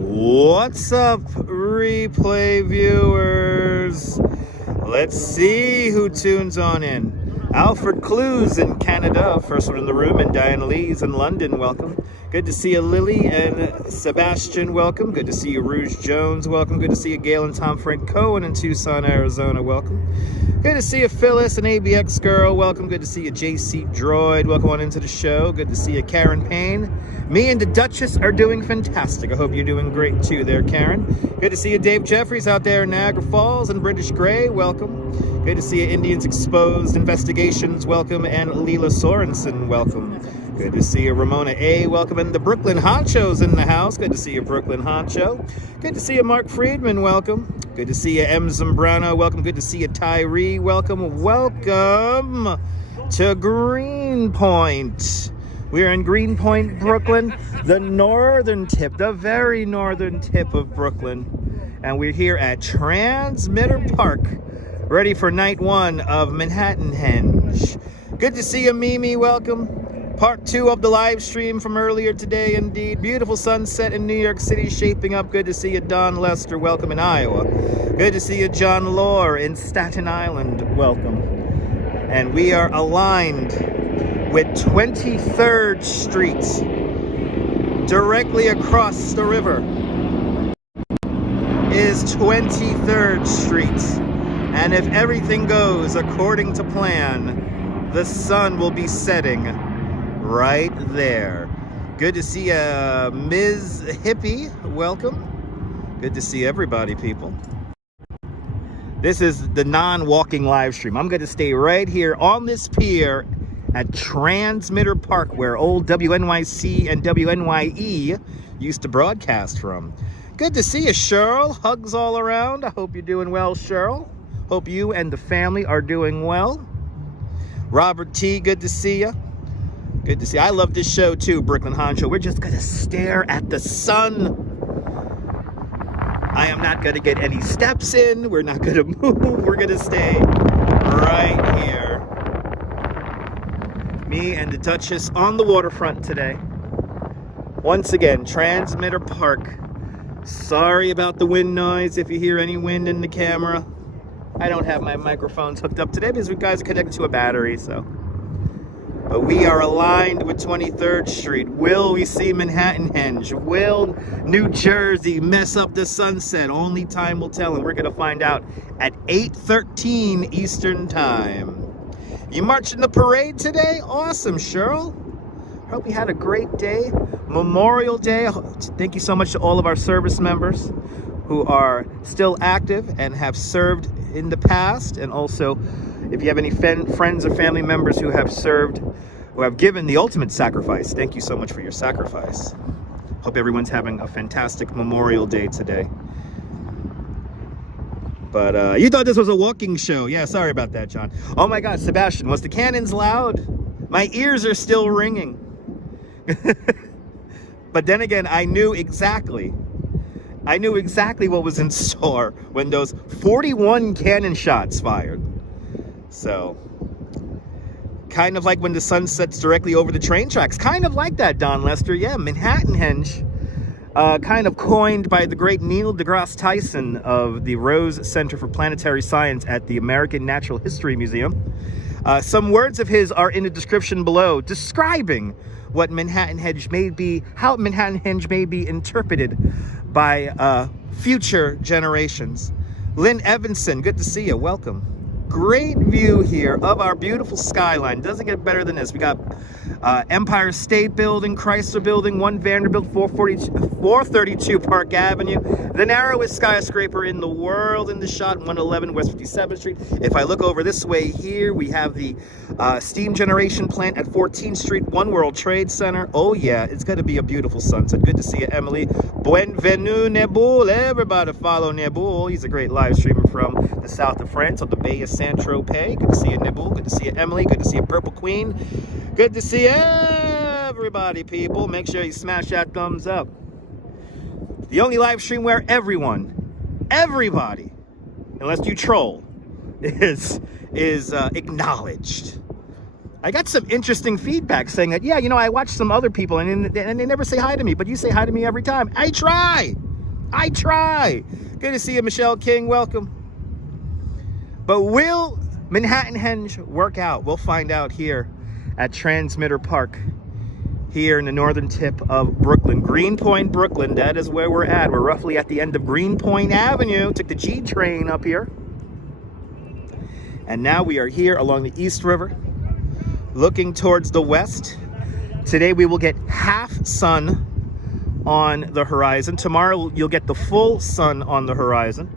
What's up, replay viewers? Let's see who tunes on in. Alfred Clues in Canada, first one in the room, and Diana Lee's in London, welcome. Good to see you, Lily and Sebastian, welcome. Good to see you, Rouge Jones, welcome. Good to see you, Gail and Tom Frank Cohen in Tucson, Arizona, welcome. Good to see you, Phyllis and ABX Girl, welcome. Good to see you, JC Droid, welcome on into the show. Good to see you, Karen Payne. Me and the Duchess are doing fantastic. I hope you're doing great too there, Karen. Good to see you, Dave Jeffries out there in Niagara Falls and British Grey, welcome. Good to see you, Indians Exposed Investigations, welcome. And Leela Sorensen, welcome. Good to see you, Ramona A, welcome. And the Brooklyn Honcho's in the house. Good to see you, Brooklyn Honcho. Good to see you, Mark Friedman, welcome. Good to see you, M. Zambrano, welcome. Good to see you, Tyree, welcome. Welcome to Greenpoint. We're in Greenpoint, Brooklyn, the northern tip, the very northern tip of Brooklyn. And we're here at Transmitter Park, ready for night one of Manhattanhenge. Good to see you, Mimi, welcome. Part 2 of the live stream from earlier today, indeed. Beautiful sunset in New York City shaping up. Good to see you, Don Lester, welcome in Iowa. Good to see you, John Lohr in Staten Island, welcome. And we are aligned with 23rd Street, directly across the river is 23rd Street. And if everything goes according to plan, the sun will be setting right there. Good to see Ms. Hippie, welcome. Good to see everybody, people. This is the non-walking live stream. I'm going to stay right here on this pier at Transmitter Park, where old WNYC and WNYE used to broadcast from. Good to see you, Cheryl. Hugs all around. I hope you're doing well, Cheryl. Hope you and the family are doing well. Robert T, good to see you. Good to see you. I love this show too, Brooklyn Honcho. We're just going to stare at the sun. I am not going to get any steps in. We're not going to move. We're going to stay right here. Me and the Duchess on the waterfront today. Once again, Transmitter Park. Sorry about the wind noise if you hear any wind in the camera. I don't have my microphones hooked up today because you guys are connected to a battery, so. But we are aligned with 23rd Street. Will we see Manhattanhenge? Will New Jersey mess up the sunset? Only time will tell, and we're gonna find out at 8:13 Eastern Time. You marching the parade today? Awesome, Cheryl. Hope you had a great day. Memorial Day. Thank you so much to all of our service members who are still active and have served in the past, and also if you have any friends or family members who have served, who have given the ultimate sacrifice, thank you so much for your sacrifice. Hope everyone's having a fantastic Memorial Day today. But you thought this was a walking show. Yeah, sorry about that, John. Oh my God, Sebastian, was the cannons loud? My ears are still ringing. But then again, I knew exactly what was in store when those 41 cannon shots fired. So, kind of like when the sun sets directly over the train tracks. Kind of like that, Don Lester. Yeah, Manhattanhenge, kind of coined by the great Neil deGrasse Tyson of the Rose Center for Planetary Science at the American Natural History Museum. Some words of his are in the description below, describing what Manhattanhenge may be, how Manhattanhenge may be interpreted by future generations. Lynn Evanson, good to see you. Welcome. Great view here of our beautiful skyline. Doesn't get better than this. We got Empire State Building, Chrysler Building, 1 Vanderbilt, 432 Park Avenue, the narrowest skyscraper in the world in the shot, 111 West 57th Street. If I look over this way here, we have the steam generation plant at 14th Street, One World Trade Center. Oh yeah, it's going to be a beautiful sunset. Good to see you, Emily. Bienvenue, Nebul. Everybody follow Nebul. He's a great live streamer from the south of France on the Bay of Saint-Tropez. Good to see you, Nebul. Good to see you, Emily. Good to see you, Purple Queen. Good to see everybody, people. Make sure you smash that thumbs up. The only live stream where everybody, unless you troll, is acknowledged. I got some interesting feedback saying that, yeah, you know, I watch some other people and they never say hi to me, but you say hi to me every time. I try. Good to see you, Michelle King. Welcome. But will Manhattanhenge work out? We'll find out here at Transmitter Park, here in the northern tip of Brooklyn. Greenpoint Brooklyn, that is where we're at. We're roughly at the end of Greenpoint Avenue. Took the G train up here. And now we are here along the East River, looking towards the west. Today we will get half sun on the horizon. Tomorrow you'll get the full sun on the horizon.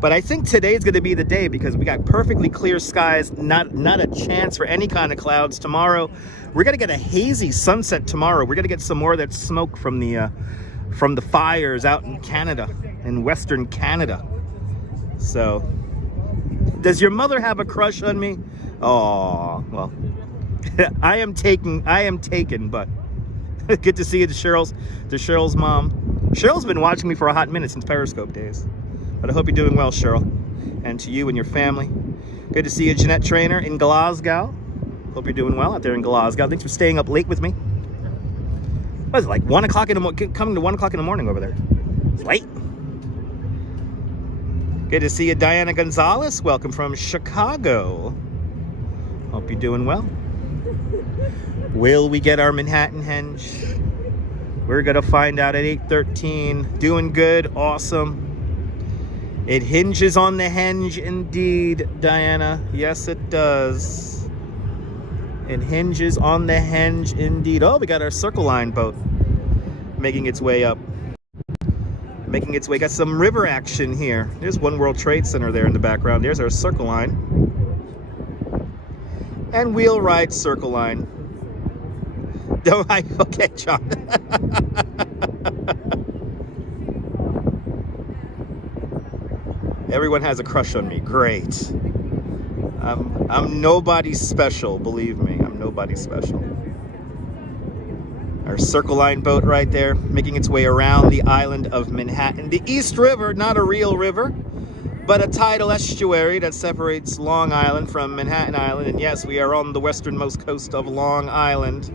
But I think today is going to be the day because we got perfectly clear skies, not a chance for any kind of clouds. Tomorrow, we're going to get a hazy sunset tomorrow. We're going to get some more of that smoke from the fires out in Canada, in Western Canada. So, does your mother have a crush on me? Oh, well, I am taken, but good to see you, to Cheryl's mom. Cheryl's been watching me for a hot minute since Periscope days. But I hope you're doing well, Cheryl. And to you and your family. Good to see you, Jeanette Trainer in Glasgow. Hope you're doing well out there in Glasgow. Thanks for staying up late with me. What is it, like 1 o'clock in the morning? Coming to 1 o'clock in the morning over there. It's late. Good to see you, Diana Gonzalez. Welcome from Chicago. Hope you're doing well. Will we get our Manhattanhenge? We're going to find out at 8:13. Doing good. Awesome. It hinges on the henge indeed, Diana. Yes, it does. It hinges on the henge indeed. Oh, we got our Circle Line boat making its way up. Making its way. Got some river action here. There's One World Trade Center there in the background. There's our Circle Line. And we'll ride Circle Line. Okay, John. Everyone has a crush on me. Great. I'm nobody special, believe me. I'm nobody special. Our Circle Line boat right there, making its way around the island of Manhattan. The East River, not a real river, but a tidal estuary that separates Long Island from Manhattan Island. And yes, we are on the westernmost coast of Long Island.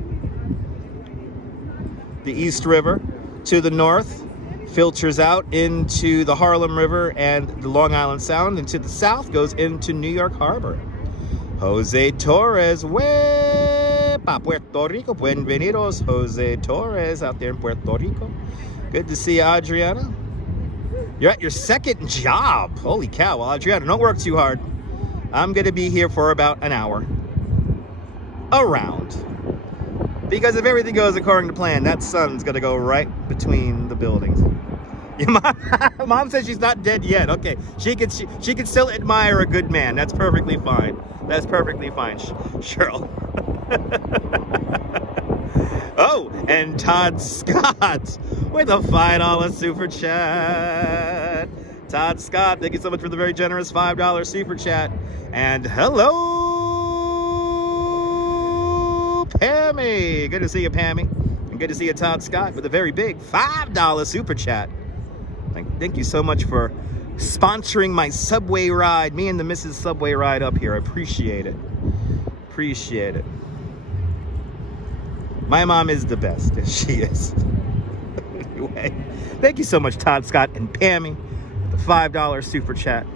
The East River to the north filters out into the Harlem River and the Long Island Sound, and to the south goes into New York Harbor. Jose Torres, Wepa, Puerto Rico. Bienvenidos, Jose Torres, out there in Puerto Rico. Good to see you, Adriana. You're at your second job. Holy cow. Well, Adriana, don't work too hard. I'm going to be here for about an hour. Around. Because if everything goes according to plan, that sun's going to go right between the buildings. Your mom says she's not dead yet. Okay, she can still admire a good man. That's perfectly fine. That's perfectly fine, Cheryl. Oh, and Todd Scott with a $5 super chat. Todd Scott, thank you so much for the very generous $5 super chat. And hello, Pammy. Good to see you, Pammy. And good to see you, Todd Scott, with a very big $5 super chat. Thank you so much for sponsoring my subway ride, me and the Mrs. Subway ride up here. I appreciate it. Appreciate it. My mom is the best, she is. Anyway, thank you so much, Todd Scott and Pammy, with the $5 super chat.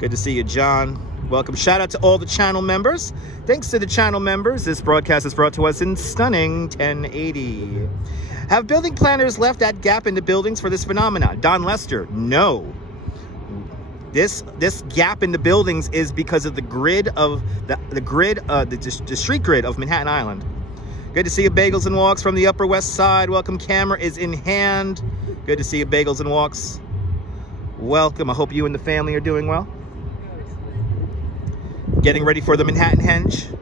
Good to see you, John. Welcome. Shout out to all the channel members. Thanks to the channel members, this broadcast is brought to us in stunning 1080. Have building planners left that gap in the buildings for this phenomenon? Don Lester, no. This gap in the buildings is because of the grid of the street grid of Manhattan Island. Good to see you, Bagels and Walks from the Upper West Side. Welcome. Camera is in hand. Good to see you, Bagels and Walks. Welcome. I hope you and the family are doing well. Getting ready for the Manhattanhenge.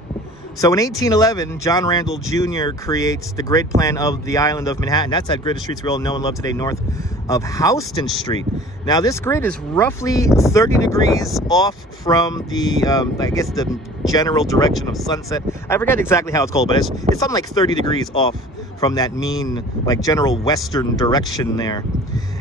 So in 1811, John Randall Jr. creates the grid plan of the island of Manhattan. That's that grid of streets we all know and love today, north of Houston Street. Now, this grid is roughly 30 degrees off from the, I guess, the general direction of sunset. I forget exactly how it's called, but it's something like 30 degrees off from that mean, like, general western direction there.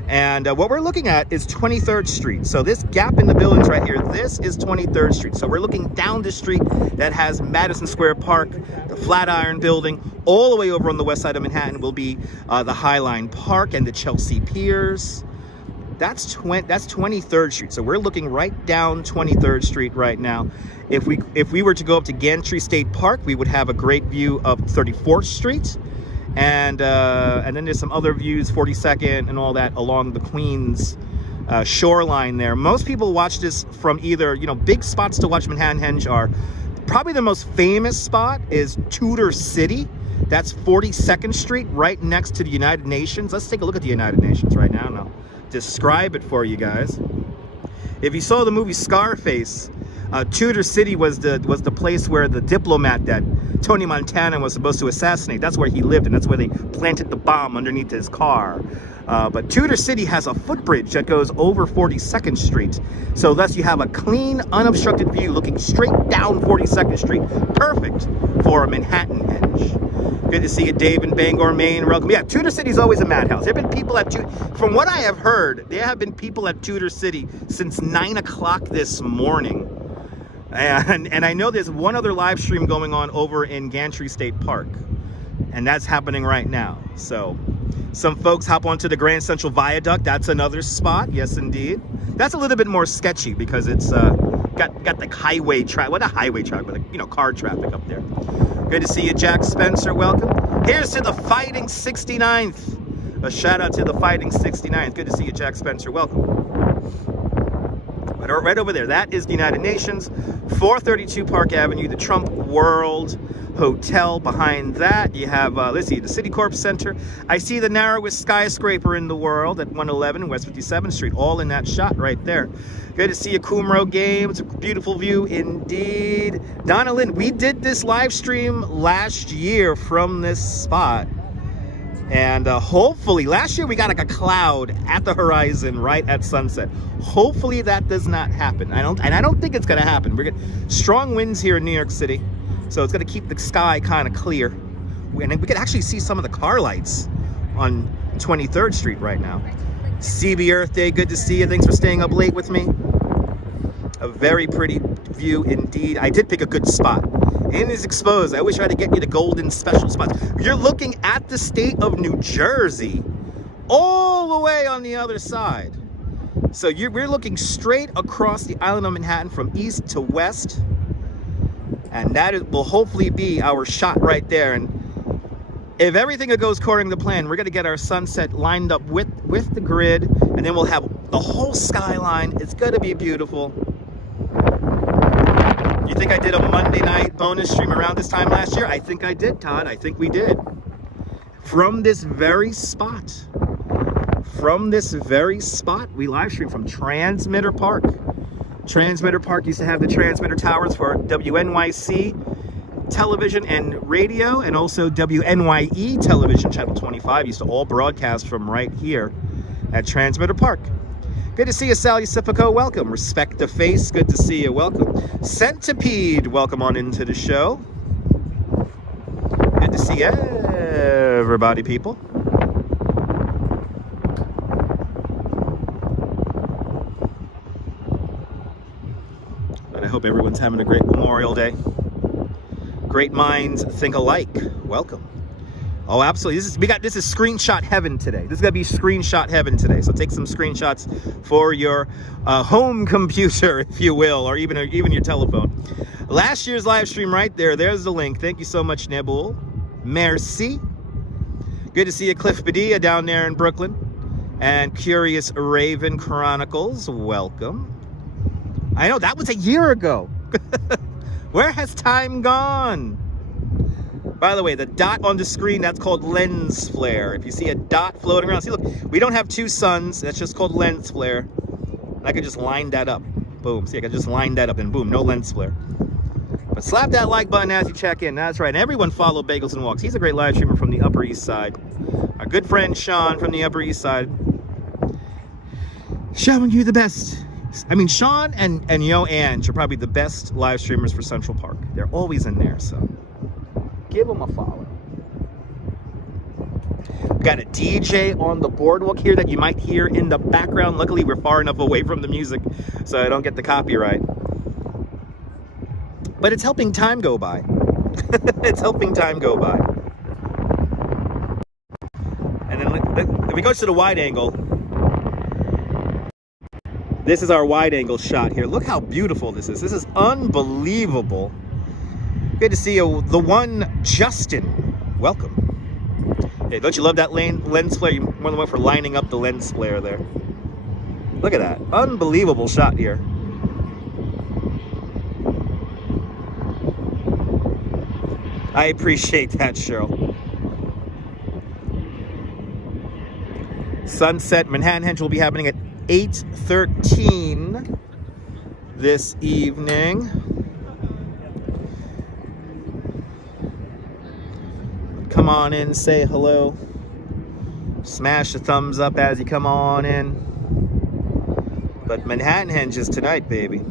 And what we're looking at is 23rd Street. So this gap in the buildings right here, this is 23rd Street. So we're looking down the street that has Madison Square Park, the Flatiron Building. All the way over on the west side of Manhattan will be the Highline Park and the Chelsea Piers. That's 23rd Street. So we're looking right down 23rd Street right now. If we were to go up to Gantry State Park, we would have a great view of 34th Street. And then there's some other views, 42nd and all that along the Queens shoreline there. Most people watch this from either, big spots to watch Manhattanhenge are, probably the most famous spot is Tudor City. That's 42nd Street, right next to the United Nations. Let's take a look at the United Nations right now, and I'll describe it for you guys. If you saw the movie Scarface, Tudor City was the place where the diplomat that Tony Montana was supposed to assassinate, that's where he lived, and that's where they planted the bomb underneath his car. But Tudor City has a footbridge that goes over 42nd Street. So thus you have a clean, unobstructed view looking straight down 42nd Street. Perfect for a Manhattanhenge. Good to see you, Dave in Bangor, Maine. Welcome. Yeah, Tudor City's always a madhouse. There have been people at from what I have heard, there have been people at Tudor City since 9 o'clock this morning. And I know there's one other live stream going on over in Gantry State Park, and that's happening right now. So some folks hop onto the Grand Central Viaduct. That's another spot. Yes, indeed. That's a little bit more sketchy because it's got the highway traffic. What a highway traffic, but car traffic up there. Good to see you, Jack Spencer. Welcome. Here's to the Fighting 69th. A shout out to the Fighting 69th. Good to see you, Jack Spencer. Welcome. Right over there, that is the United Nations. 432 Park Avenue, the Trump World Hotel. Behind that, you have, let's see, the Citicorp Center. I see the narrowest skyscraper in the world at 111 West 57th Street, all in that shot right there. Good to see you, Kumro Games. Beautiful view indeed. Donna Lynn, we did this live stream last year from this spot. And hopefully, last year we got like a cloud at the horizon right at sunset. Hopefully that does not happen. I don't think it's going to happen. We're getting strong winds here in New York City, so it's going to keep the sky kind of clear. And we could actually see some of the car lights on 23rd Street right now. CB Earth Day, good to see you. Thanks for staying up late with me. A very pretty view indeed. I did pick a good spot. It is exposed. I always try to get you the golden special spots. You're looking at the state of New Jersey all the way on the other side. So we're looking straight across the island of Manhattan from east to west. And that will hopefully be our shot right there. And if everything goes according to plan, we're going to get our sunset lined up with the grid. And then we'll have the whole skyline. It's going to be beautiful. You think I did a Monday night bonus stream around this time last year? I think I did, Todd. I think we did. From this very spot. We live stream from Transmitter Park. Transmitter Park used to have the transmitter towers for WNYC television and radio, and also WNYE television, channel 25, used to all broadcast from right here at Transmitter Park. Good to see you, Sal Yusifico. Welcome. Respect the Face. Good to see you. Welcome. Centipede. Welcome on into the show. Good to see everybody, people. And I hope everyone's having a great Memorial Day. Great minds think alike. Welcome. Oh, absolutely. This is screenshot heaven today. This is gonna be screenshot heaven today. So take some screenshots for your home computer, if you will, or even your telephone. Last year's live stream right there. There's the link. Thank you so much, Nebul. Merci. Good to see you, Cliff Padilla, down there in Brooklyn, and Curious Raven Chronicles. Welcome. I know that was a year ago. Where has time gone? By the way, the dot on the screen, that's called lens flare. If you see a dot floating around, see, look, we don't have two suns. That's just called lens flare. And I can just line that up. Boom. See, I can just line that up and boom, no lens flare. But slap that like button as you check in. That's right. And everyone follow Bagels and Walks. He's a great live streamer from the Upper East Side. Our good friend Sean from the Upper East Side. Showing you the best. I mean, Sean and Yo Ange are probably the best live streamers for Central Park. They're always in there, so give them a follow. We got a DJ on the boardwalk here that you might hear in the background. Luckily, we're far enough away from the music so I don't get the copyright. But it's helping time go by. It's helping time go by. And then if we go to the wide angle, this is our wide angle shot here. Look how beautiful this is. This is unbelievable. Good to see you, the one Justin. Welcome. Hey, don't you love that lens flare? You're more than one for lining up the lens flare there. Look at that. Unbelievable shot here. I appreciate that, Cheryl. Sunset Manhattanhenge will be happening at 8:13 this evening. Come on in, say hello. Smash the thumbs up as you come on in. But Manhattanhenge is tonight, baby.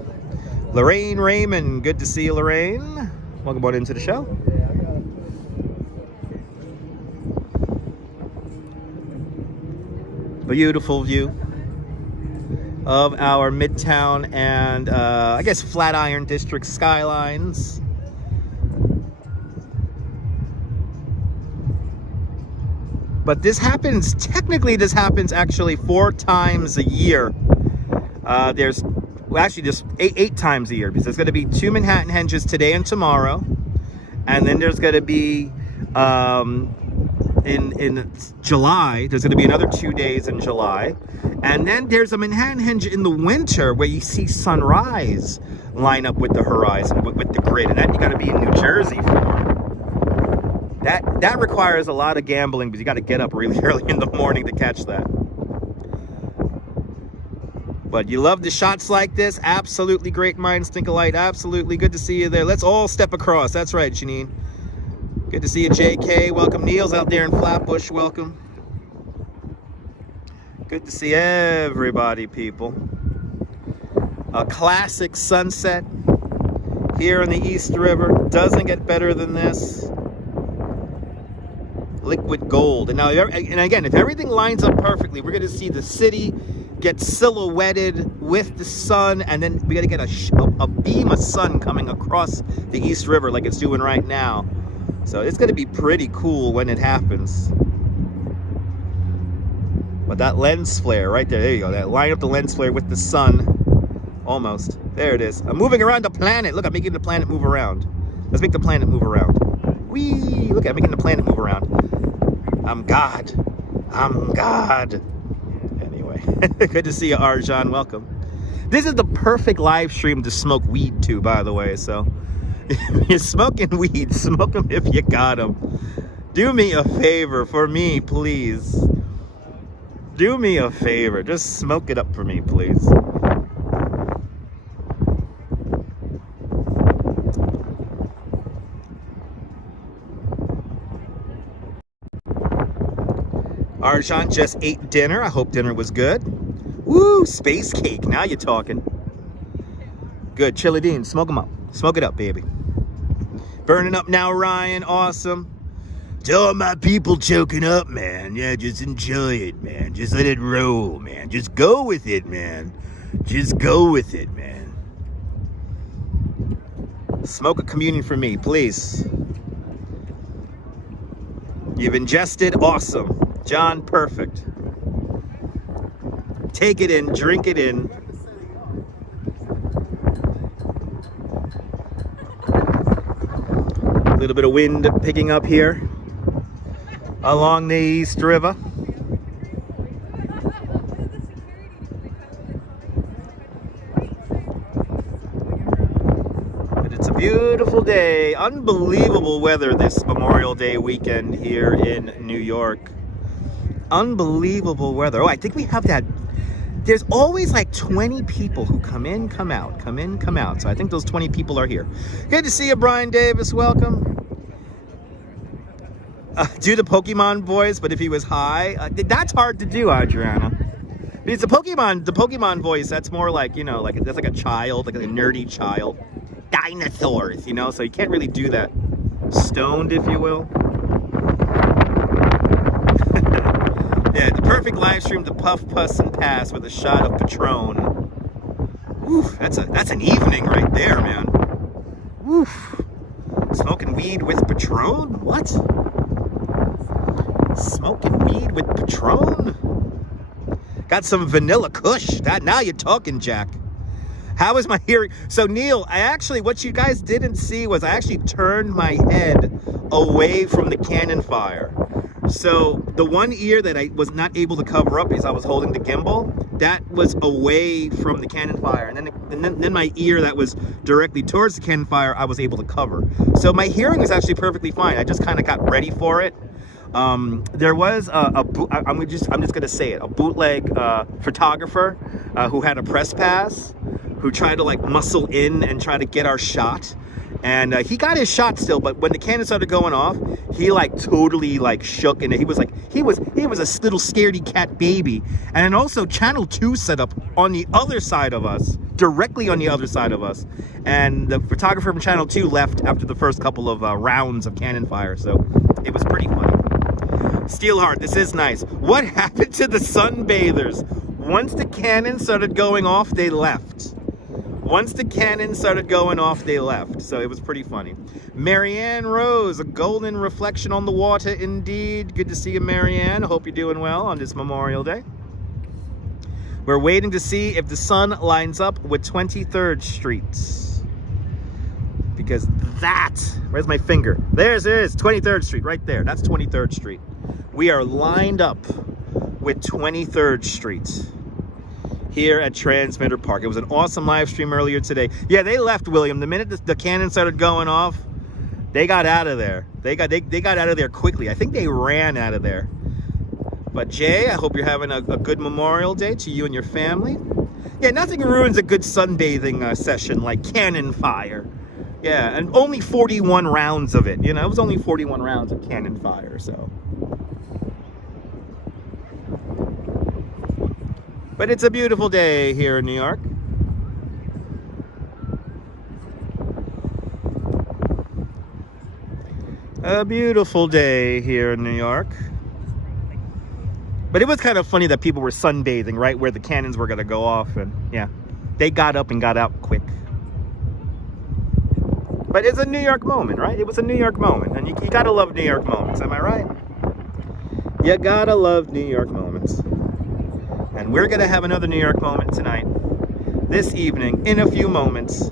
Lorraine Raymond, good to see you, Lorraine. Welcome on into the show. Beautiful view of our Midtown and I guess Flatiron District skylines. But this happens, technically this happens actually 4 times a year. There's eight times a year, because there's going to be 2 Manhattanhenges today and tomorrow. And then there's going to be in July, there's going to be another 2 days in July. And then there's a Manhattanhenge in the winter where you see sunrise line up with the horizon, with the grid. And that you got to be in New Jersey for. That requires a lot of gambling, because you got to get up really early in the morning to catch that. But you love the shots like this. Absolutely, great minds think alike. Absolutely, good to see you there. Let's all step across. That's right, Janine. Good to see you, JK. Welcome. Neil's out there in Flatbush. Welcome. Good to see everybody, people. A classic sunset here on the East River. Doesn't get better than this. Liquid gold. And now, and again, if everything lines up perfectly, we're going to see the city get silhouetted with the sun, and then we got to get a beam of sun coming across the East River like it's doing right now. So it's going to be pretty cool when it happens. But that lens flare right there, there you go. That line up the lens flare with the sun. Almost. There it is. I'm moving around the planet. Look, I'm making the planet move around. Let's make the planet move around. Whee! Look, I'm making the planet move around. I'm God. I'm God. Anyway, good to see you, Arjan. Welcome. This is the perfect live stream to smoke weed to, by the way. So, if you're smoking weed, smoke them if you got them. Do me a favor for me, please. Do me a favor. Just smoke it up for me, please. Arjan just ate dinner. I hope dinner was good. Woo, space cake. Now you're talking. Good. Chili Dean, smoke them up. Smoke it up, baby. Burning up now, Ryan. Awesome. To all my people choking up, man. Yeah, just enjoy it, man. Just let it roll, man. Just go with it, man. Just go with it, man. Smoke a communion for me, please. You've ingested. Awesome. John, perfect. Take it in, drink it in. A little bit of wind picking up here along the East River. But it's a beautiful day. Unbelievable weather this Memorial Day weekend here in New York. Unbelievable weather. Oh, I think we have that. There's always like 20 people who come in, come out, come in, come out. So I think those 20 people are here. Good to see you, Brian Davis. Welcome. Do the Pokemon voice, but if he was high, that's hard to do, Adriana. It's the Pokemon voice. That's more like, you know, like that's like a child, like a nerdy child. Dinosaurs, you know. So you can't really do that stoned, if you will. Yeah, the perfect live stream to puff, puss, and pass with a shot of Patron. Oof, that's an evening right there, man. Oof. Smoking weed with Patron? What? Smoking weed with Patron? Got some vanilla kush. Now you're talking, Jack. How is my hearing? So Neil, what you guys didn't see was I actually turned my head away from the cannon fire. So the one ear that I was not able to cover up because I was holding the gimbal, that was away from the cannon fire. And then my ear that was directly towards the cannon fire, I was able to cover. So my hearing was actually perfectly fine. I just kind of got ready for it. There was I'm just gonna say it, a bootleg photographer who had a press pass, who tried to like muscle in and try to get our shot. And he got his shot still, but when the cannon started going off, he like totally like shook, and he was a little scaredy cat baby. And then also Channel 2 set up on the other side of us, directly on the other side of us. And the photographer from Channel 2 left after the first couple of rounds of cannon fire, so it was pretty funny. Steelheart, this is nice. What happened to the sunbathers? Once the cannon started going off, they left. Once the cannon started going off, they left. So it was pretty funny. Marianne Rose, a golden reflection on the water indeed. Good to see you, Marianne. Hope you're doing well on this Memorial Day. We're waiting to see if the sun lines up with 23rd Street. Because where's my finger? There it is, 23rd Street, right there. That's 23rd Street. We are lined up with 23rd Street. Here at Transmitter Park. It was an awesome live stream earlier today. Yeah, they left, William. The minute the cannon started going off, they got out of there. They got out of there quickly. I think they ran out of there. But Jay, I hope you're having a good Memorial Day to you and your family. Yeah, nothing ruins a good sunbathing session like cannon fire. Yeah, and only 41 rounds of it. You know, it was only 41 rounds of cannon fire, so. But it's a beautiful day here in New York. A beautiful day here in New York. But it was kind of funny that people were sunbathing right where the cannons were going to go off. And yeah, they got up and got out quick. But it's a New York moment, right? It was a New York moment. And you gotta love New York moments, am I right? You gotta love New York moments. And we're going to have another New York moment tonight, this evening, in a few moments,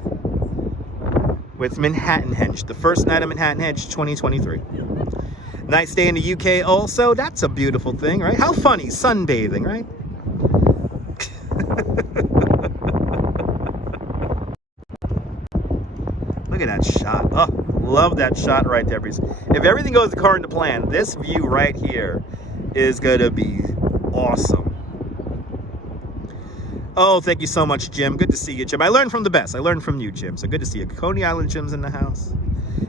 with Manhattanhenge, the first night of Manhattanhenge 2023. Nice day in the UK also. That's a beautiful thing, right? How funny, sunbathing, right? Look at that shot. Oh, love that shot right there. If everything goes according to plan, this view right here is gonna be awesome. Oh, thank you so much, Jim. Good to see you, Jim. I learned from the best. I learned from you, Jim. So good to see you. Coney Island Jim's in the house.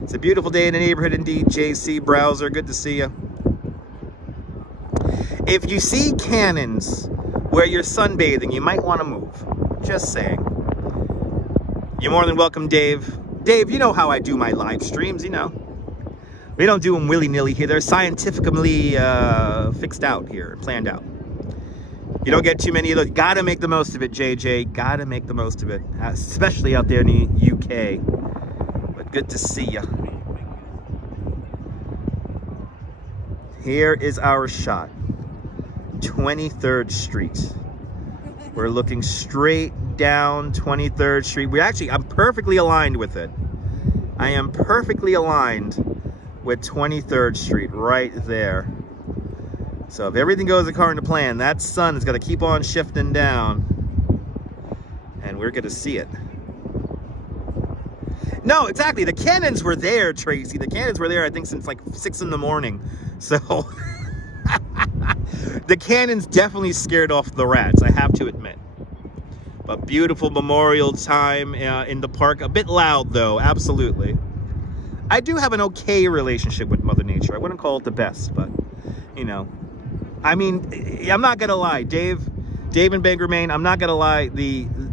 It's a beautiful day in the neighborhood indeed. JC Browser, good to see you. If you see cannons where you're sunbathing, you might want to move. Just saying. You're more than welcome, Dave. Dave, you know how I do my live streams, you know. We don't do them willy-nilly here. They're scientifically fixed out here, planned out. You don't get too many of those. Gotta make the most of it, JJ. Gotta make the most of it, especially out there in the UK. But good to see ya. Here is our shot. 23rd Street. We're looking straight down 23rd Street. I'm perfectly aligned with it. I am perfectly aligned with 23rd Street right there. So if everything goes according to plan, that sun is going to keep on shifting down, and we're going to see it. No, exactly. The cannons were there, Tracy. The cannons were there, I think, since like 6 in the morning. So the cannons definitely scared off the rats, I have to admit. But beautiful memorial time in the park. A bit loud, though, absolutely. I do have an okay relationship with Mother Nature. I wouldn't call it the best, but, you know. I mean, I'm not gonna lie, Dave and Bangor, Maine, I'm not gonna lie,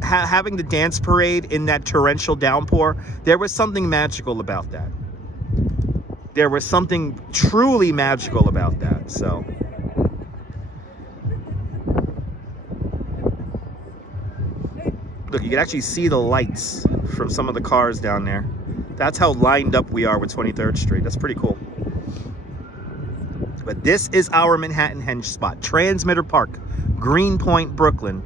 having the dance parade in that torrential downpour, there was something magical about that. There was something truly magical about that, so. Look, you can actually see the lights from some of the cars down there. That's how lined up we are with 23rd Street. That's pretty cool. But this is our Manhattanhenge spot, Transmitter Park, Greenpoint, Brooklyn,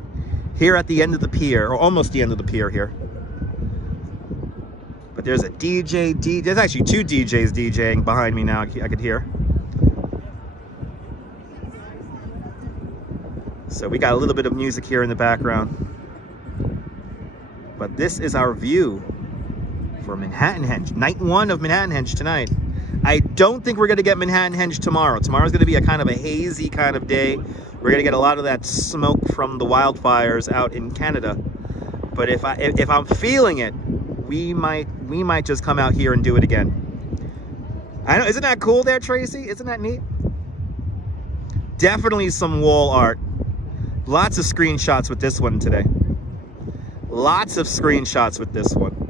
here at the end of the pier, or almost the end of the pier here. But there's a there's actually 2 DJs DJing behind me now, I could hear. So we got a little bit of music here in the background. But this is our view for Manhattanhenge, night 1 of Manhattanhenge tonight. I don't think we're going to get Manhattanhenge tomorrow. Tomorrow's going to be a kind of a hazy kind of day. We're going to get a lot of that smoke from the wildfires out in Canada. But if I'm feeling it, we might just come out here and do it again. I know, isn't that cool there, Tracy? Isn't that neat? Definitely some wall art. Lots of screenshots with this one today. Lots of screenshots with this one.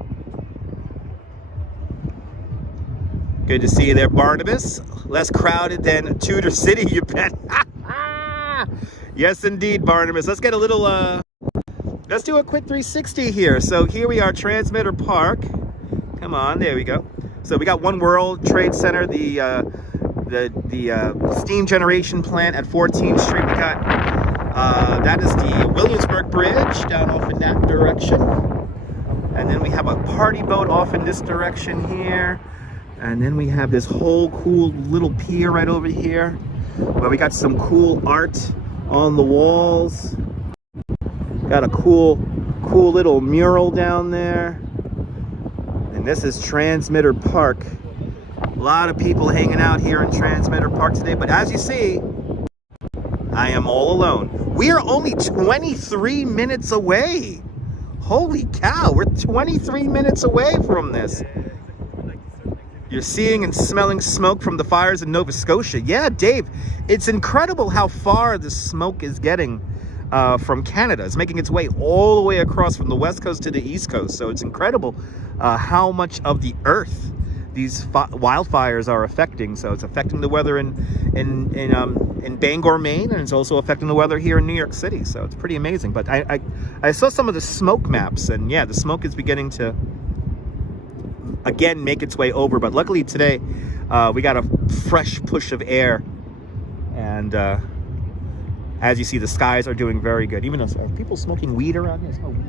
Good to see you there, Barnabas. Less crowded than Tudor City, you bet. Yes, indeed, Barnabas. Let's get a little, let's do a quick 360 here. So here we are, Transmitter Park. Come on, there we go. So we got One World Trade Center, the steam generation plant at 14th Street. We got, that is the Williamsburg Bridge down off in that direction. And then we have a party boat off in this direction here. And then we have this whole cool little pier right over here where we got some cool art on the walls. Got a cool little mural down there. And this is Transmitter Park. A lot of people hanging out here in Transmitter Park today. But as you see, I am all alone. We are only 23 minutes away. Holy cow, we're 23 minutes away from this. You're seeing and smelling smoke from the fires in Nova Scotia. Yeah, Dave, it's incredible how far the smoke is getting from Canada. It's making its way all the way across from the West Coast to the East Coast. So it's incredible how much of the earth these wildfires are affecting. So it's affecting the weather in Bangor, Maine, and it's also affecting the weather here in New York City. So it's pretty amazing. But I saw some of the smoke maps, and yeah, the smoke is beginning to again make its way over. But luckily today we got a fresh push of air, and As you see, the skies are doing very good. Even though are people smoking weed around here? It's not weed.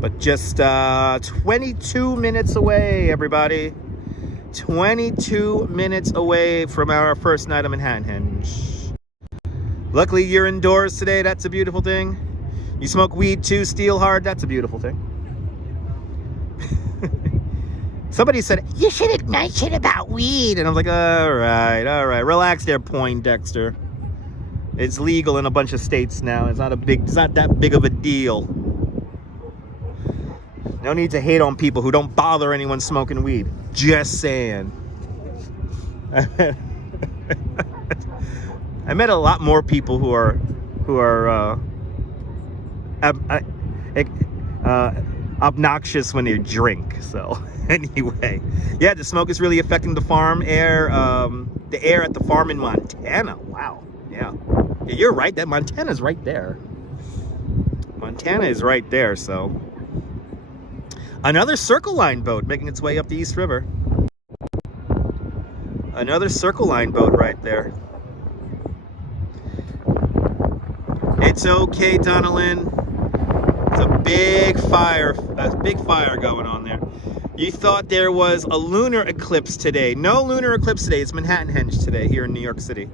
But just 22 minutes away, everybody. 22 minutes away from our first night of Manhattanhenge. Luckily, you're indoors today. That's a beautiful thing. You smoke weed too, steel hard. That's a beautiful thing. Somebody said, you shouldn't nice shit about weed. And I was like, all right. Relax there, Poindexter. It's legal in a bunch of states now. It's not that big of a deal. No need to hate on people who don't bother anyone smoking weed. Just saying. I met a lot more people who are obnoxious when they drink. So anyway, yeah, the smoke is really affecting the farm air, the air at the farm in Montana. Wow. Yeah, you're right. That Montana's right there. Montana is right there. So another Circle Line boat making its way up the East River. Another Circle Line boat right there. It's okay, Donalyn. It's a big fire going on there. You thought there was a lunar eclipse today. No lunar eclipse today. It's Manhattanhenge today here in New York City.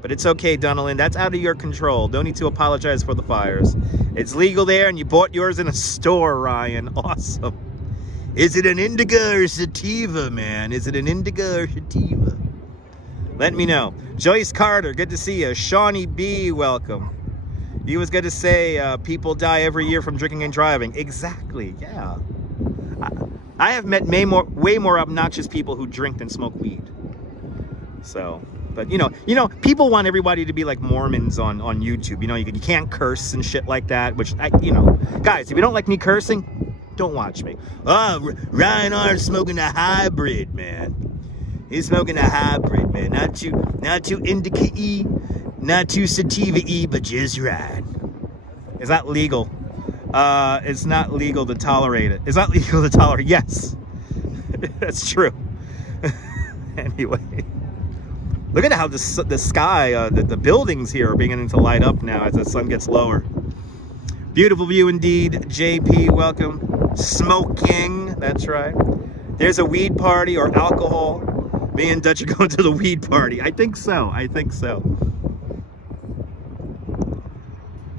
But it's okay, Donalyn. That's out of your control. Don't need to apologize for the fires. It's legal there, and you bought yours in a store, Ryan. Awesome. Is it an indica or sativa, man? Is it an indica or sativa? Let me know. Joyce Carter, good to see you. Shawnee B, welcome. You was good to say people die every year from drinking and driving. Exactly, yeah. I have met way more obnoxious people who drink than smoke weed. So, but you know, people want everybody to be like Mormons on YouTube. You know, you can't curse and shit like that. Which guys, if you don't like me cursing, don't watch me. Oh, Ryan R's smoking a hybrid, man. He's smoking a hybrid, man. Not too indica-y, not too sativa-y, but just right. It's not legal. It's not legal to tolerate it. It's not legal to tolerate. Yes, that's true. Anyway, look at how the sky, the buildings here are beginning to light up now as the sun gets lower. Beautiful view indeed. JP, welcome. Smoking, that's right. There's a weed party or alcohol. Me and Dutch are going to the weed party. I think so.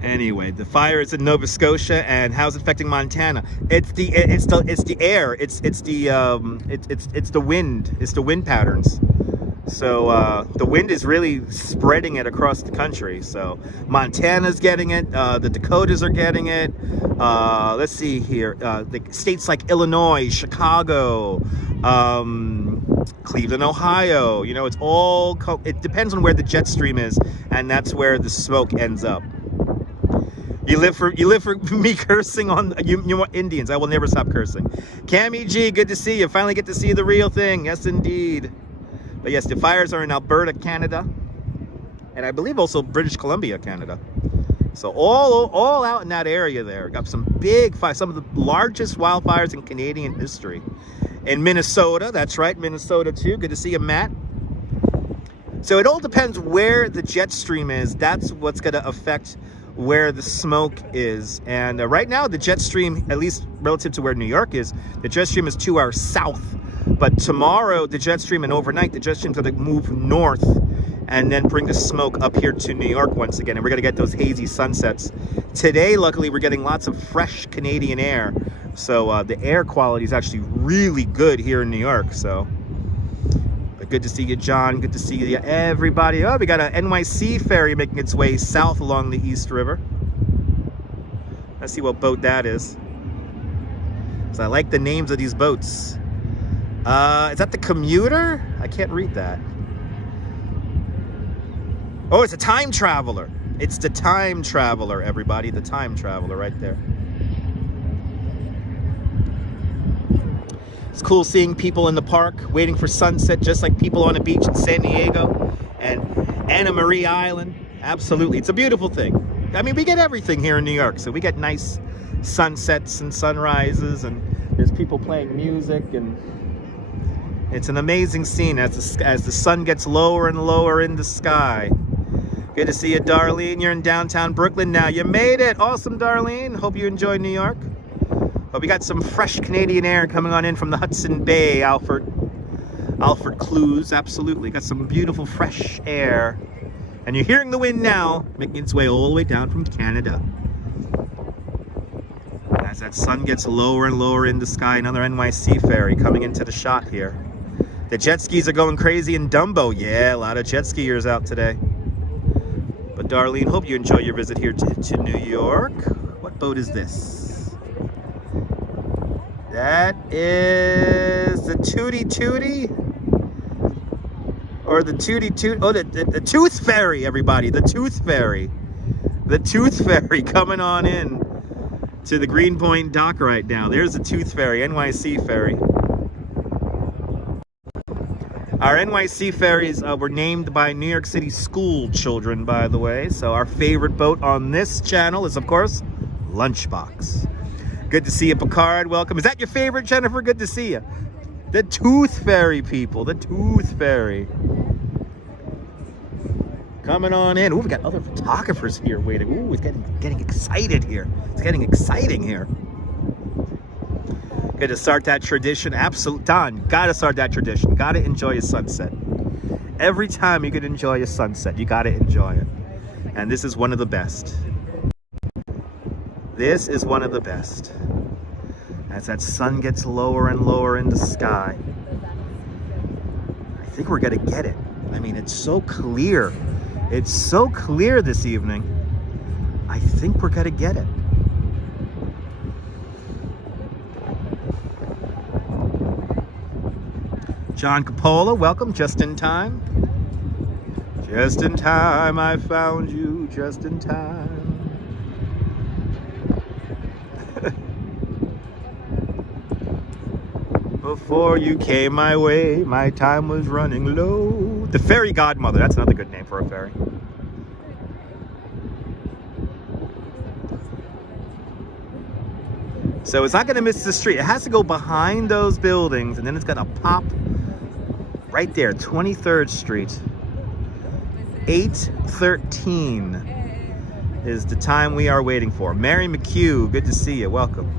Anyway, the fire is in Nova Scotia, and how's it affecting Montana? It's the air. It's the wind. It's the wind patterns. So the wind is really spreading it across the country. So Montana's getting it. The Dakotas are getting it. Let's see here. The states like Illinois, Chicago, Cleveland, Ohio. You know, it's all. It depends on where the jet stream is, and that's where the smoke ends up. You live for me cursing on you Indians. I will never stop cursing. Cammy G, good to see you. Finally get to see the real thing. Yes, indeed. But yes, the fires are in Alberta, Canada, and I believe also British Columbia, Canada. So all out in that area there. Got some big fires, some of the largest wildfires in Canadian history. In Minnesota, that's right, Minnesota too. Good to see you, Matt. So it all depends where the jet stream is. That's what's going to affect where the smoke is. And right now, the jet stream, at least relative to where New York is, the jet stream is 2 hours south. But tomorrow, the jet stream, and overnight, the jet stream's going to move north and then bring the smoke up here to New York once again. And we're going to get those hazy sunsets. Today, luckily, we're getting lots of fresh Canadian air. So the air quality is actually really good here in New York. So, but good to see you, John. Good to see you, everybody. Oh, we got an NYC ferry making its way south along the East River. Let's see what boat that is. So I like the names of these boats. Is that the Commuter? I can't read that. Oh, it's a time traveler. It's the time traveler, everybody. The time traveler right there. It's cool seeing people in the park waiting for sunset, just like people on a beach in San Diego and Anna Marie Island. Absolutely. It's a beautiful thing. I mean, we get everything here in New York. So we get nice sunsets and sunrises, and there's people playing music, and It's an amazing scene as the sun gets lower and lower in the sky. Good to see you, Darlene. You're in downtown Brooklyn now. You made it. Awesome, Darlene. Hope you enjoyed New York. Hope you got some fresh Canadian air coming on in from the Hudson Bay, Alfred Clues. Absolutely. Got some beautiful fresh air. And you're hearing the wind now, making its way all the way down from Canada. As that sun gets lower and lower in the sky, another NYC ferry coming into the shot here. The jet skis are going crazy in Dumbo. Yeah, a lot of jet skiers out today. But Darlene, hope you enjoy your visit here to New York. What boat is this? That is the Tootie Tootie? Or the Tootie Toot? Oh, the Tooth Ferry, everybody. The Tooth Ferry. The Tooth Ferry coming on in to the Greenpoint dock right now. There's the Tooth Ferry, NYC ferry. Our NYC ferries were named by New York City school children, by the way. So our favorite boat on this channel is, of course, Lunchbox. Good to see you, Picard. Welcome. Is that your favorite, Jennifer? Good to see you. The Tooth Ferry, people. The Tooth Ferry. Coming on in. Ooh, we got other photographers here waiting. Ooh, it's getting excited here. It's getting exciting here. Good to start that tradition. Absolutely. Don, gotta start that tradition. Gotta enjoy a sunset. Every time you can enjoy a sunset, you gotta enjoy it. And this is one of the best. This is one of the best. As that sun gets lower and lower in the sky. I think we're gonna get it. I mean, it's so clear. It's so clear this evening. I think we're gonna get it. John Coppola, welcome, just in time. Just in time, I found you, just in time. Before you came my way, my time was running low. The Fairy Godmother, that's another good name for a ferry. So it's not gonna miss the street. It has to go behind those buildings, and then it's gonna pop right there, 23rd Street. 8:13 is the time we are waiting for. Mary McHugh, good to see you, welcome.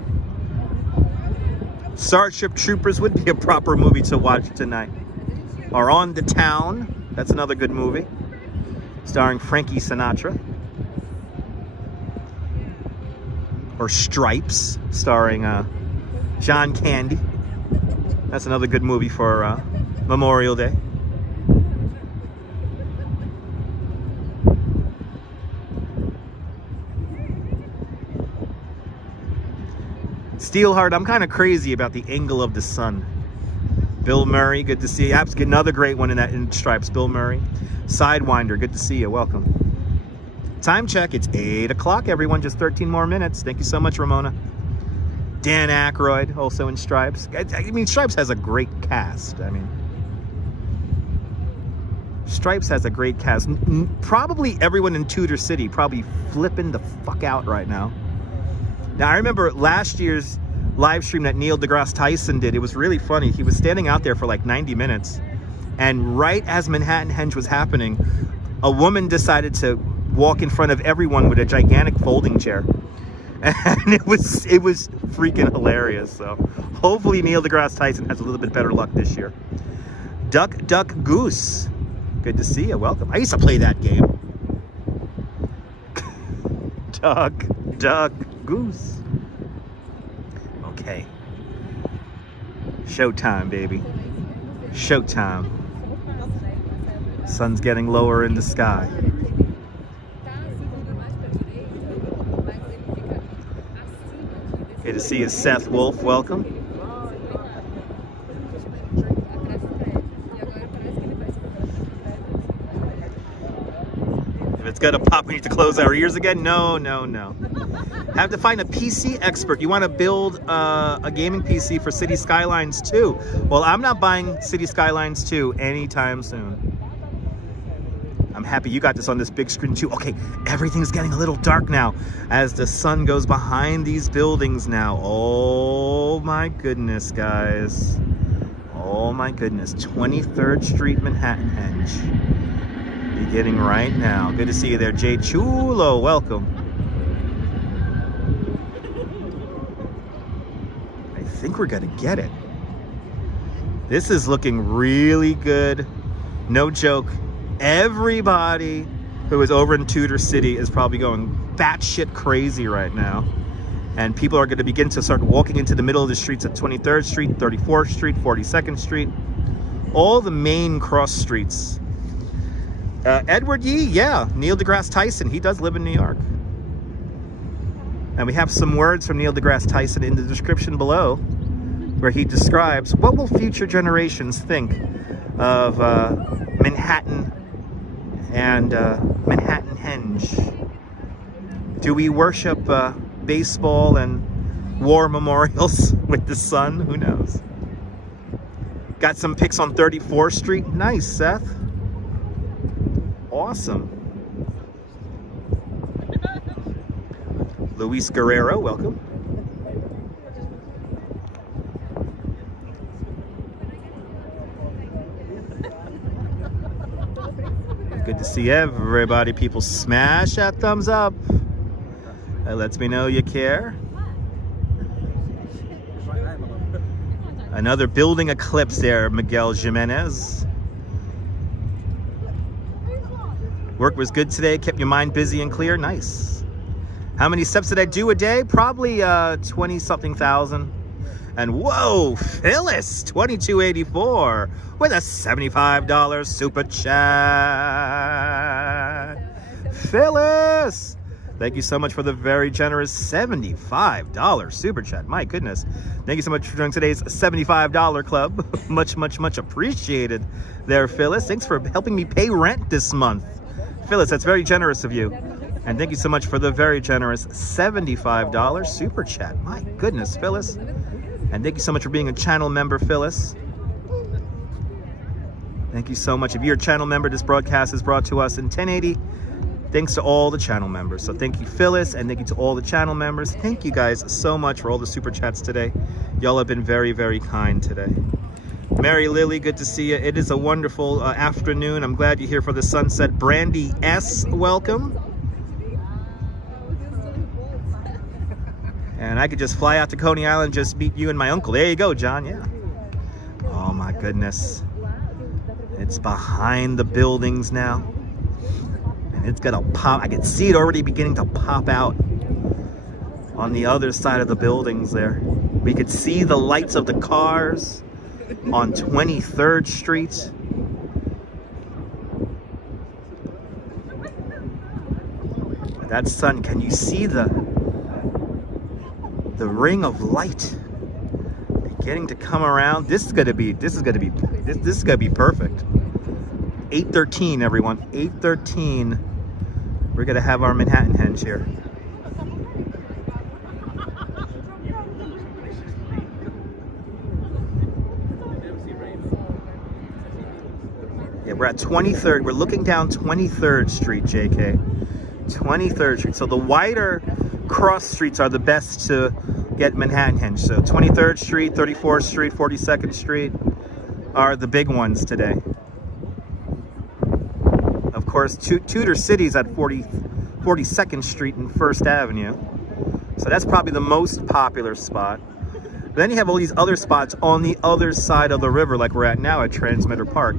Starship Troopers would be a proper movie to watch tonight. Or On the Town, that's another good movie, starring Frankie Sinatra. Or Stripes, starring John Candy. That's another good movie for Memorial Day. Steelheart, I'm kind of crazy about the angle of the sun. Bill Murray, good to see you. Another great one in Stripes, Bill Murray. Sidewinder, good to see you, welcome. Time check, it's 8 o'clock, everyone, just 13 more minutes. Thank you so much, Ramona. Dan Aykroyd, also in Stripes. I mean, Stripes has a great cast. I mean, Stripes has a great cast. Probably everyone in Tudor City probably flipping the fuck out right now. Now, I remember last year's live stream that Neil deGrasse Tyson did. It was really funny. He was standing out there for like 90 minutes. And right as Manhattanhenge was happening, a woman decided to walk in front of everyone with a gigantic folding chair. And it was freaking hilarious. So hopefully Neil deGrasse Tyson has a little bit better luck this year. Duck, Duck, Goose. Good to see you. Welcome. I used to play that game. Duck, Duck, Goose. Okay. Showtime, baby. Showtime. Sun's getting lower in the sky. Good to see you, Seth Wolf. Welcome. If it's gonna pop, we need to close our ears again. No, no, no. Have to find a PC expert. You want to build a gaming PC for City Skylines 2. Well, I'm not buying City Skylines 2 anytime soon. I'm happy you got this on this big screen too. Okay, everything's getting a little dark now as the sun goes behind these buildings now. Oh my goodness, guys. Oh my goodness, 23rd Street, Manhattanhenge. Beginning right now. Good to see you there, Jay Chulo. Welcome. I think we're gonna get it. This is looking really good. No joke. Everybody who is over in Tudor City is probably going batshit crazy right now. And people are going to begin to start walking into the middle of the streets at 23rd Street, 34th Street, 42nd Street. All the main cross streets. Edward Yee, yeah. Neil deGrasse Tyson, he does live in New York. And we have some words from Neil deGrasse Tyson in the description below, where he describes what will future generations think of Manhattan and Manhattanhenge. Do we worship baseball and war memorials with the sun? Who knows? Got some pics on 34th Street. Nice, Seth. Awesome. Luis Guerrero, welcome. Good to see everybody. People smash that thumbs up. That lets me know you care. Another building eclipse there, Miguel Jimenez. Work was good today, kept your mind busy and clear. Nice. How many steps did I do a day? Probably 20-something thousand. And whoa, Phyllis, 2284 with a $75 super chat. Phyllis, thank you so much for the very generous $75 super chat. My goodness. Thank you so much for joining today's $75 club. Much, much, much appreciated there, Phyllis. Thanks for helping me pay rent this month. Phyllis, that's very generous of you. And thank you so much for the very generous $75 super chat. My goodness, Phyllis. And thank you so much for being a channel member, Phyllis. Thank you so much. If you're a channel member, this broadcast is brought to us in 1080. Thanks to all the channel members. So thank you, Phyllis, and thank you to all the channel members. Thank you guys so much for all the super chats today. Y'all have been very, very kind today. Mary Lily, good to see you. It is a wonderful afternoon. I'm glad you're here for the sunset. Brandy S, welcome. And I could just fly out to Coney Island, just meet you and my uncle. There you go, John, yeah. Oh my goodness. It's behind the buildings now. And it's gonna pop. I can see it already beginning to pop out on the other side of the buildings there. We could see the lights of the cars on 23rd Street. That sun, can you see the ring of light beginning to come around? This is gonna be perfect. 8:13, everyone. 8:13. We're gonna have our Manhattanhenge here. Yeah, we're at 23rd. We're looking down 23rd Street, JK. 23rd Street. So the wider cross streets are the best to get Manhattanhenge. So 23rd Street, 34th Street, 42nd Street are the big ones today. Of course, Tudor City's at 42nd Street and 1st Avenue. So that's probably the most popular spot. But then you have all these other spots on the other side of the river, like we're at now at Transmitter Park.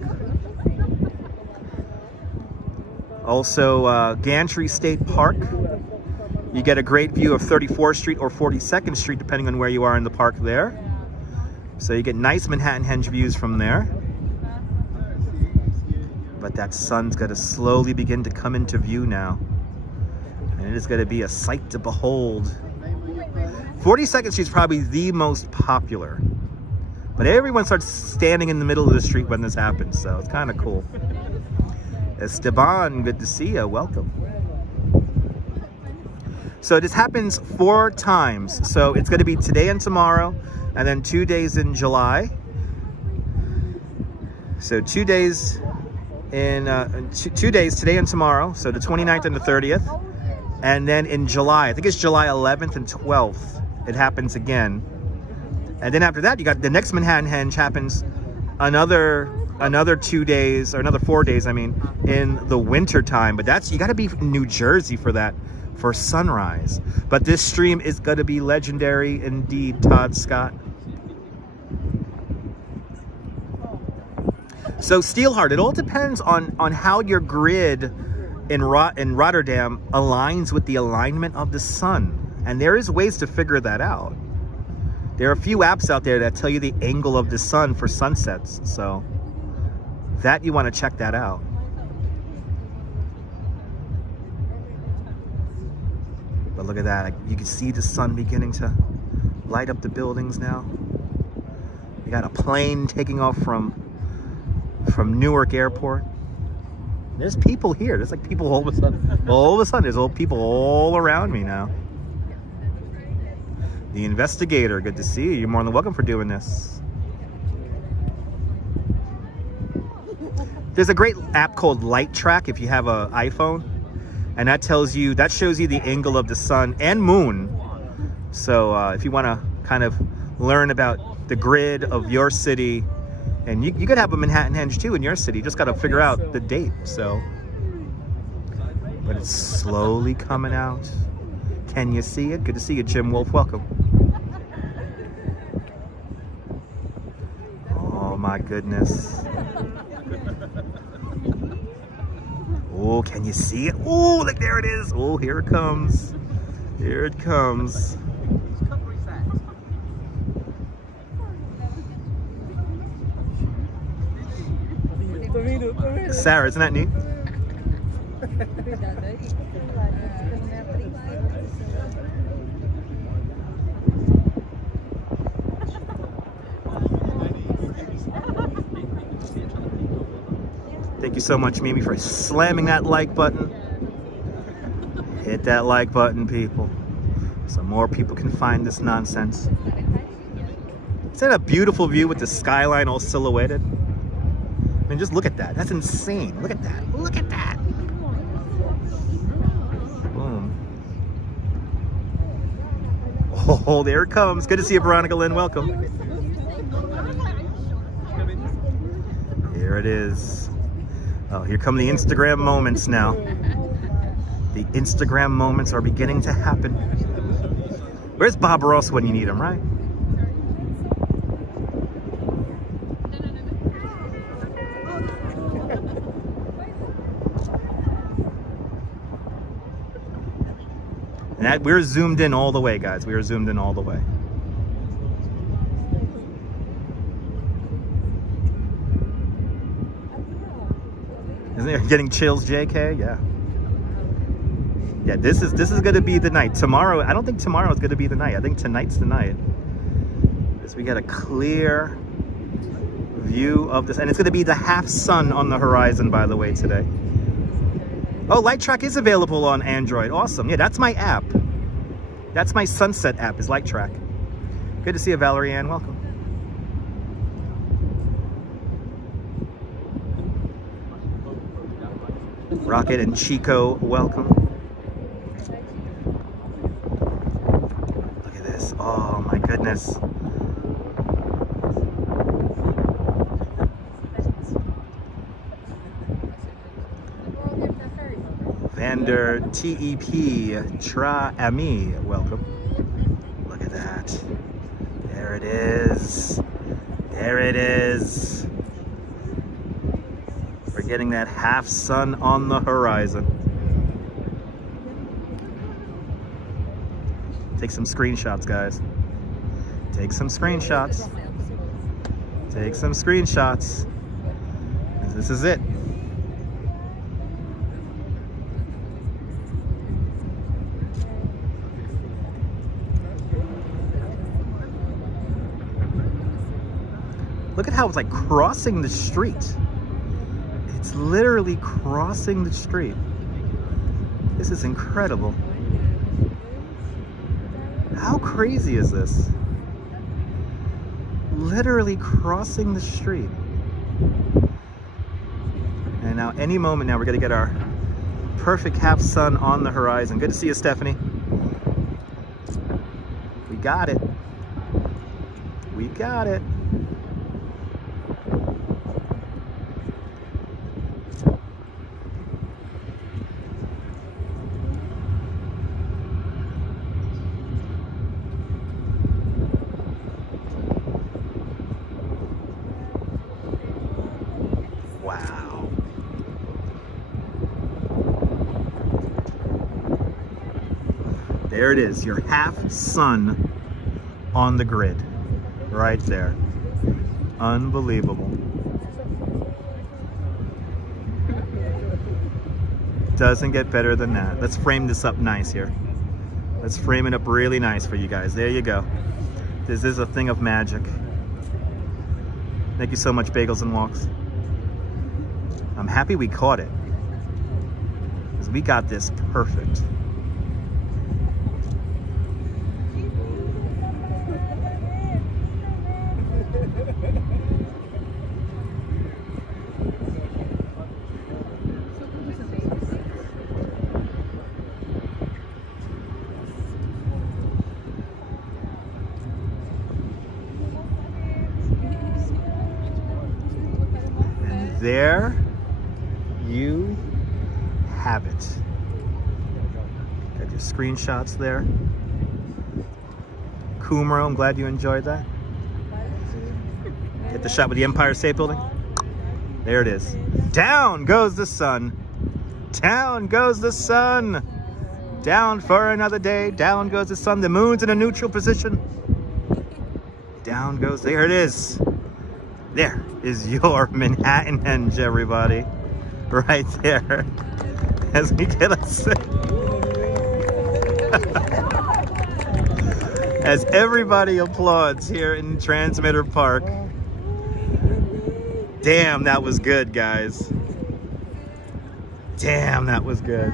Also, Gantry State Park. You get a great view of 34th Street or 42nd Street, depending on where you are in the park there. So you get nice Manhattanhenge views from there. But that sun's going to slowly begin to come into view now. And it is going to be a sight to behold. 42nd Street is probably the most popular. But everyone starts standing in the middle of the street when this happens, so it's kind of cool. Esteban, good to see you. Welcome. So this happens 4 times. So it's going to be today and tomorrow, and then 2 days in July. So 2 days in 2 days, today and tomorrow. So the 29th and the 30th. And then in July, I think it's July 11th and 12th, it happens again. And then after that, you got the next Manhattanhenge happens another 2 days, or another 4 days, I mean, in the winter time. But that's, you got to be in New Jersey for that, for sunrise. But this stream is going to be legendary indeed, Todd Scott. So Steelheart, it all depends on how your grid in Rotterdam aligns with the alignment of the sun. And there is ways to figure that out. There are a few apps out there that tell you the angle of the sun for sunsets. So that, you want to check that out. But look at that. You can see the sun beginning to light up the buildings now. You got a plane taking off from Newark Airport. There's people here. There's like people all of a sudden. All of a sudden, there's all people all around me now. The Investigator, good to see you. You're more than welcome for doing this. There's a great app called Light Track if you have an iPhone, and that shows you the angle of the sun and moon. So if you want to kind of learn about the grid of your city, and you could have a Manhattanhenge too in your city. You just got to figure out the date. So, but it's slowly coming out. Can you see it? Good to see you, Jim Wolf. Welcome. Oh my goodness. Oh, can you see it? Oh, look, there it is. Oh, here it comes. Here it comes. Sarah, isn't that neat? Thank you so much, Mimi, for slamming that like button. Hit that like button, people, so more people can find this nonsense. Isn't that a beautiful view with the skyline all silhouetted? I mean, just look at that. That's insane. Look at that. Look at that. Boom. Oh, there it comes. Good to see you, Veronica Lynn. Welcome. Here it is. Oh, here come the Instagram moments now. The Instagram moments are beginning to happen. Where's Bob Ross when you need him, right? And we're zoomed in all the way, guys. We are zoomed in all the way. Isn't it getting chills, JK? Yeah. Yeah, this is going to be the night. Tomorrow, I don't think tomorrow is going to be the night. I think tonight's the night. Because we got a clear view of this. And it's going to be the half sun on the horizon, by the way, today. Oh, Light Track is available on Android. Awesome. Yeah, that's my app. That's my sunset app, is Light Track. Good to see you, Valerie Ann. Welcome. Rocket and Chico, welcome. Look at this. Oh, my goodness. Vander TEP Tra Ami, welcome. Look at that. There it is. There it is. We're getting that half sun on the horizon. Take some screenshots, guys. Take some screenshots. Take some screenshots. This is it. Look at how it's like crossing the street. It's literally crossing the street. This is incredible. How crazy is this? Literally crossing the street. And now, any moment now, we're gonna get our perfect half sun on the horizon. Good to see you, Stephanie. We got it. We got it. There it is, your half sun on the grid, right there. Unbelievable. Doesn't get better than that. Let's frame this up nice here. Let's frame it up really nice for you guys. There you go. This is a thing of magic. Thank you so much, Bagels and Walks. I'm happy we caught it, because we got this perfect. And there you have it. Got your screenshots there. Kumro, I'm glad you enjoyed that. Get the shot with the Empire State Building. There it is. Down goes the sun. Down goes the sun. Down for another day. Down goes the sun. The moon's in a neutral position. Down goes, there it is. There is your Manhattanhenge, everybody. Right there. As we get us. As everybody applauds here in Transmitter Park. Damn, that was good, guys. Damn, that was good.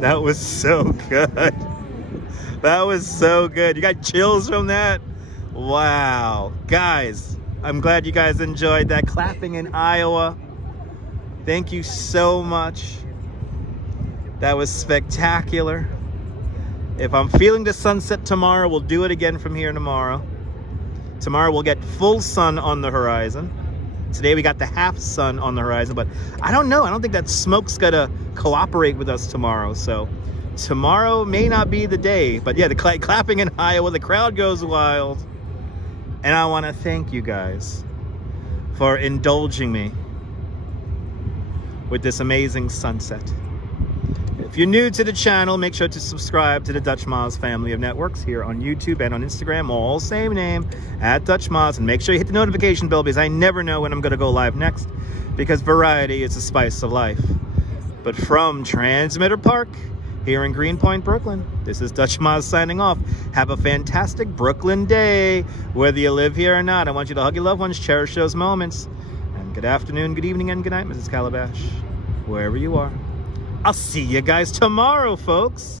That was so good. That was so good. You got chills from that? Wow. Guys, I'm glad you guys enjoyed that. Clapping in Iowa. Thank you so much. That was spectacular. If I'm feeling the sunset tomorrow, we'll do it again from here tomorrow. Tomorrow we'll get full sun on the horizon. Today we got the half sun on the horizon, but I don't know. I don't think that smoke's gonna cooperate with us tomorrow. So tomorrow may not be the day, but yeah, the clapping in Iowa, the crowd goes wild. And I wanna thank you guys for indulging me with this amazing sunset. If you're new to the channel, make sure to subscribe to the Dutch Moz family of networks here on YouTube and on Instagram, all same name, @DutchMoz, and make sure you hit the notification bell, because I never know when I'm going to go live next, because variety is the spice of life. But from Transmitter Park here in Greenpoint, Brooklyn, this is Dutch Moz signing off. Have a fantastic Brooklyn day, whether you live here or not. I want you to hug your loved ones, cherish those moments, and good afternoon, good evening, and good night, Mrs. Calabash, wherever you are. I'll see you guys tomorrow, folks.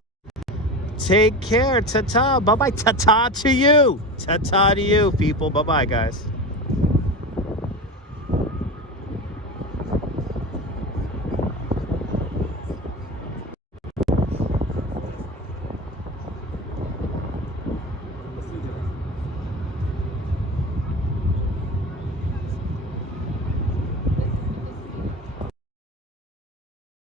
Take care. Ta-ta. Bye-bye. Ta-ta to you. Ta-ta to you, people. Bye-bye, guys.